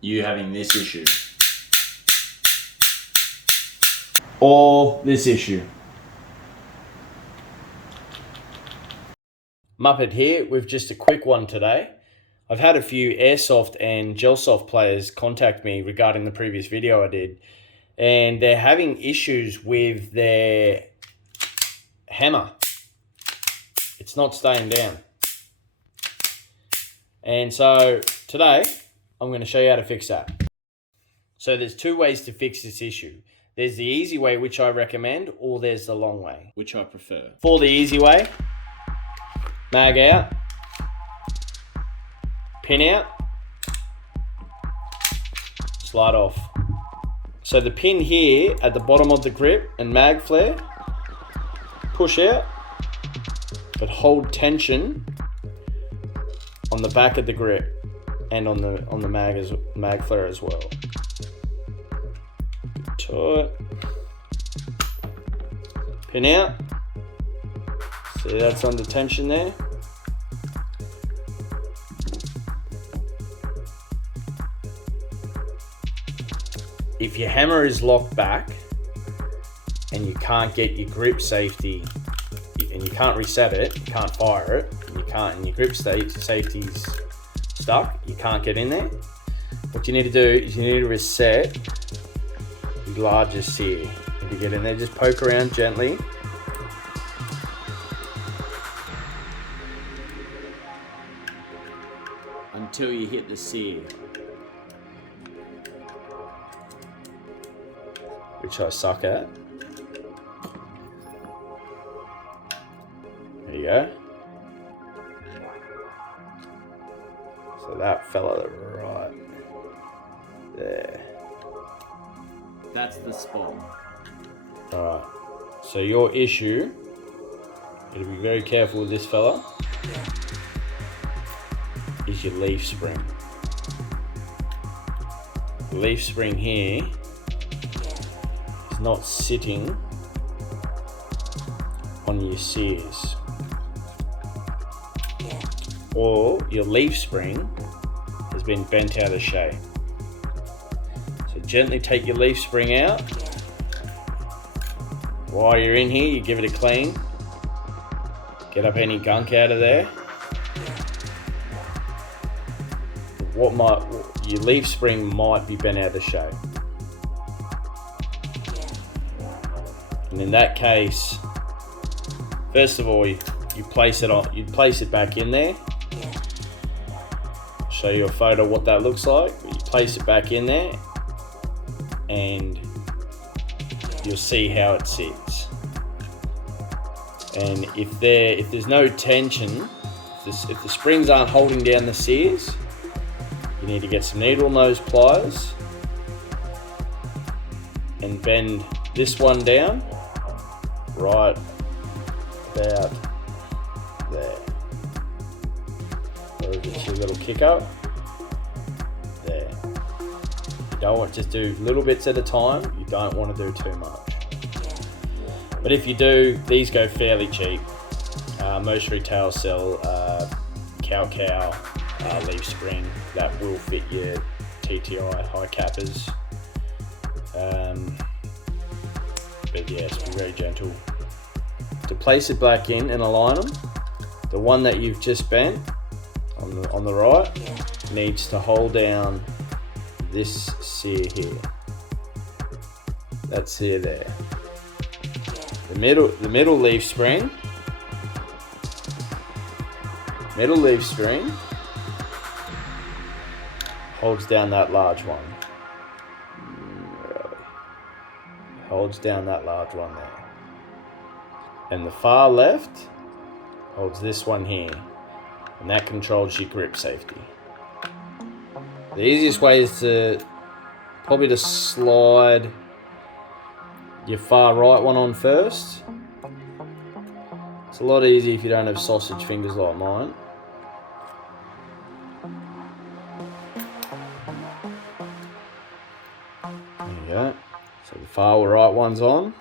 you having this issue or this issue. Muppet here with just a quick one today. I've had a few Airsoft and Gelsoft players contact me regarding the previous video I did, and they're having issues with their hammer. It's not staying down. And so today I'm going to show you how to fix that. So there's two ways to fix this issue. There's the easy way, which I recommend, or there's the long way, which I prefer. For the easy way, mag out, pin out, slide off. So the pin here at the bottom of the grip and mag flare, push out, but hold tension on the back of the grip and on the mag flare as well. Get to it. Pin out. See, that's under tension there. If your hammer is locked back and you can't get your grip safety and you can't reset it, you can't fire it, and your grip safety's stuck, you can't get in there, what you need to do is you need to reset the largest sear. If you get in there, just poke around gently. Until you hit the sear, which I suck at. There you go. So that fella right there. That's the spot. Alright. So your issue, you gotta be very careful with this fella, is your leaf spring. The leaf spring here is not sitting on your sears. Or your leaf spring has been bent out of shape. So gently take your leaf spring out. While you're in here, you give it a clean. Get up any gunk out of there. Your leaf spring might be bent out of shape. And in that case, first of all, you place it back in there. Show you a photo of what that looks like. You place it back in there and you'll see how it sits. And if there's no tension, if the springs aren't holding down the sears, you need to get some needle nose pliers and bend this one down right about there. Or just your little kick up there. You don't want, just do little bits at a time. You don't want to do too much. But if you do, these go fairly cheap. Most retailers sell cow leaf spring that will fit your TTI HICAPAs. But yes, be very gentle. To place it back in and align them, the one that you've just bent on the right needs to hold down this sear here. That sear there. The middle leaf spring holds down that large one. Really. Holds down that large one there. And the far left holds this one here. And that controls your grip safety. The easiest way is to slide your far right one on first. It's a lot easier if you don't have sausage fingers like mine. There you go. So the far right one's on.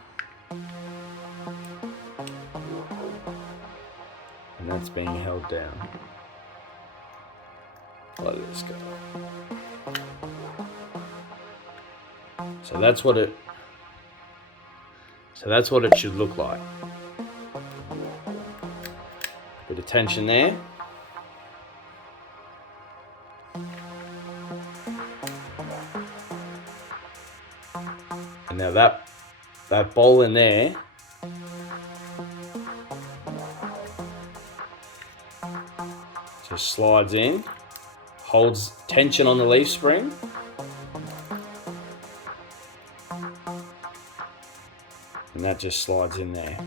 And that's being held down. Let this go. So that's what it should look like. Bit of tension there. And now that ball in there just slides in, holds tension on the leaf spring. And that just slides in there.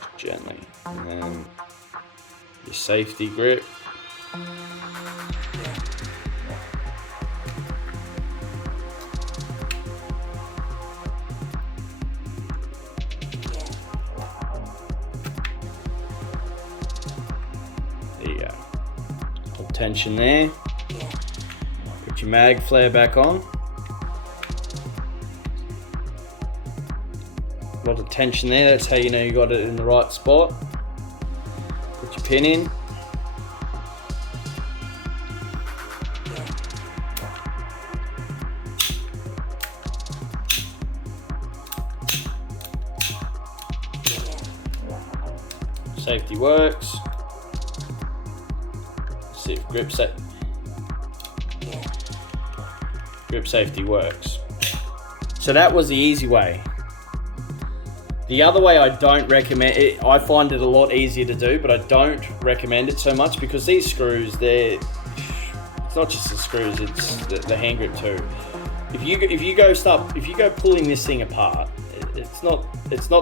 Just gently. And then your safety grip. There you go. Hold tension there. Put your mag flare back on. A lot of tension there, that's how you know you got it in the right spot. Put your pin in. Safety works. Let's see if grip safety works. So that was the easy way. The other way I don't recommend it. I find it a lot easier to do, but I don't recommend it so much because these screws, it's not just the screws, it's the hand grip too. If you go pulling this thing apart, it's not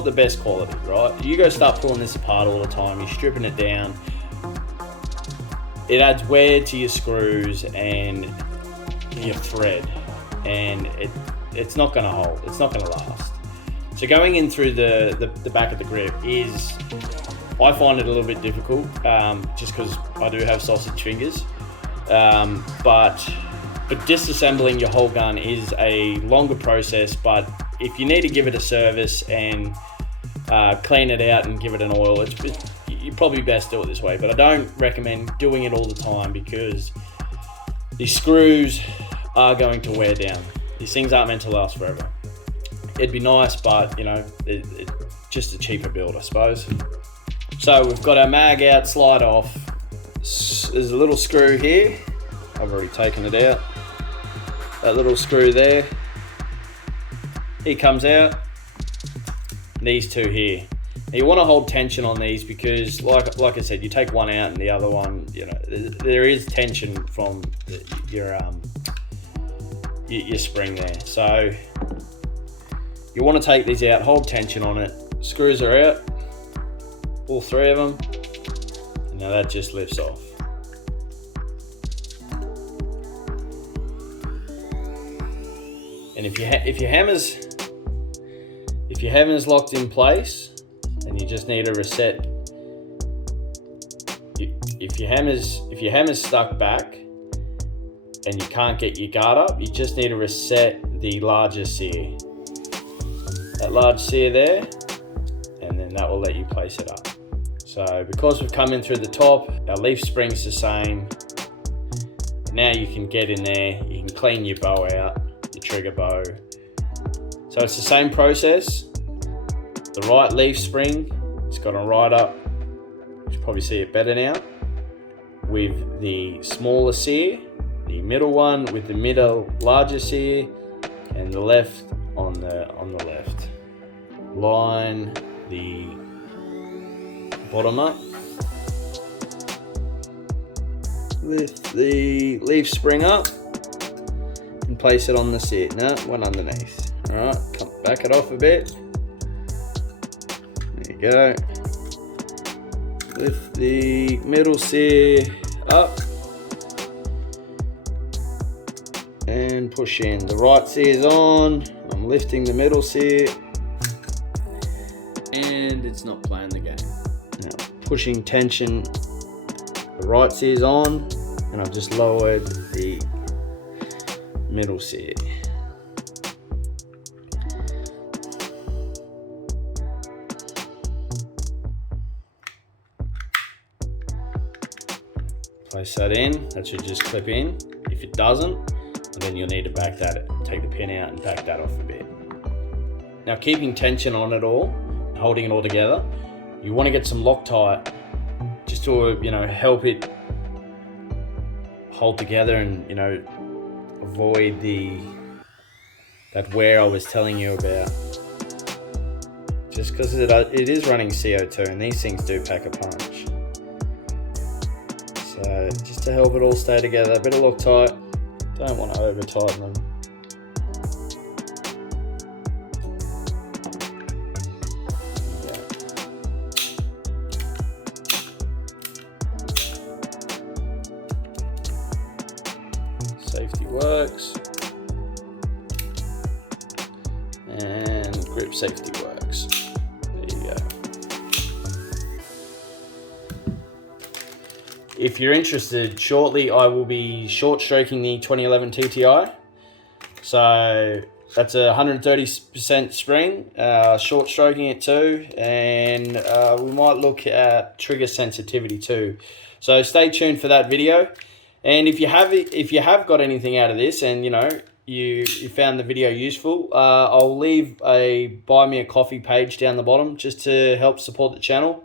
the best quality, right? You go start pulling this apart all the time, you're stripping it down. It adds wear to your screws and your thread, and it's not going to hold. It's not going to last. So going in through the back of the grip I find it a little bit difficult, just because I do have sausage fingers. But disassembling your whole gun is a longer process, but if you need to give it a service and clean it out and give it an oil, you probably best do it this way. But I don't recommend doing it all the time because these screws are going to wear down. These things aren't meant to last forever. It'd be nice, but you know, it's just a cheaper build, I suppose. So we've got our mag out, slide off. There's a little screw here. I've already taken it out. That little screw there. He comes out. These two here. Now you want to hold tension on these because, like I said, you take one out and the other one, you know, there is tension from your spring there. So you want to take these out, hold tension on it. Screws are out, all three of them, and now that just lifts off. And if your hammer's locked in place and you just need a reset, if your hammer's stuck back and you can't get your guard up, you just need to reset the larger sear. That large sear there, and then that will let you place it up. So because we've come in through the top, our leaf spring's the same. Now you can get in there, you can clean your bow out, your trigger bow. So it's the same process. The right leaf spring, it's got to ride up. You should probably see it better now. With the smaller sear, the middle one with the middle larger sear, and the left on the left. Line the bottom up. Lift the leaf spring up and place it on the sear. No, one underneath. Alright, back it off a bit. There you go. Lift the middle sear up and push in. The right sear's on. I'm lifting the middle sear and it's not playing the game. Now pushing tension, the right sear's on, and I've just lowered the middle sear. Place that in, that should just clip in. If it doesn't, And then you'll need to take the pin out and back that off a bit. Now, keeping tension on it all, holding it all together, you want to get some Loctite just to, help it hold together and, avoid that wear I was telling you about. Just because it is running CO2 and these things do pack a punch. So just to help it all stay together, a bit of Loctite. Don't want to over tighten them. Safety works. And grip safety works. There you go. If you're interested, shortly I will be short stroking the 2011 TTI. So that's a 130% spring, short stroking it too, and we might look at trigger sensitivity too. So stay tuned for that video. And if you have got anything out of this, and you found the video useful, I'll leave a buy me a coffee page down the bottom just to help support the channel.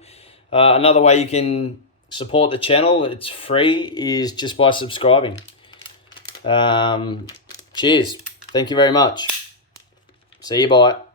Another way you can support the channel, it's free, is just by subscribing. Cheers. Thank you very much. See you, bye.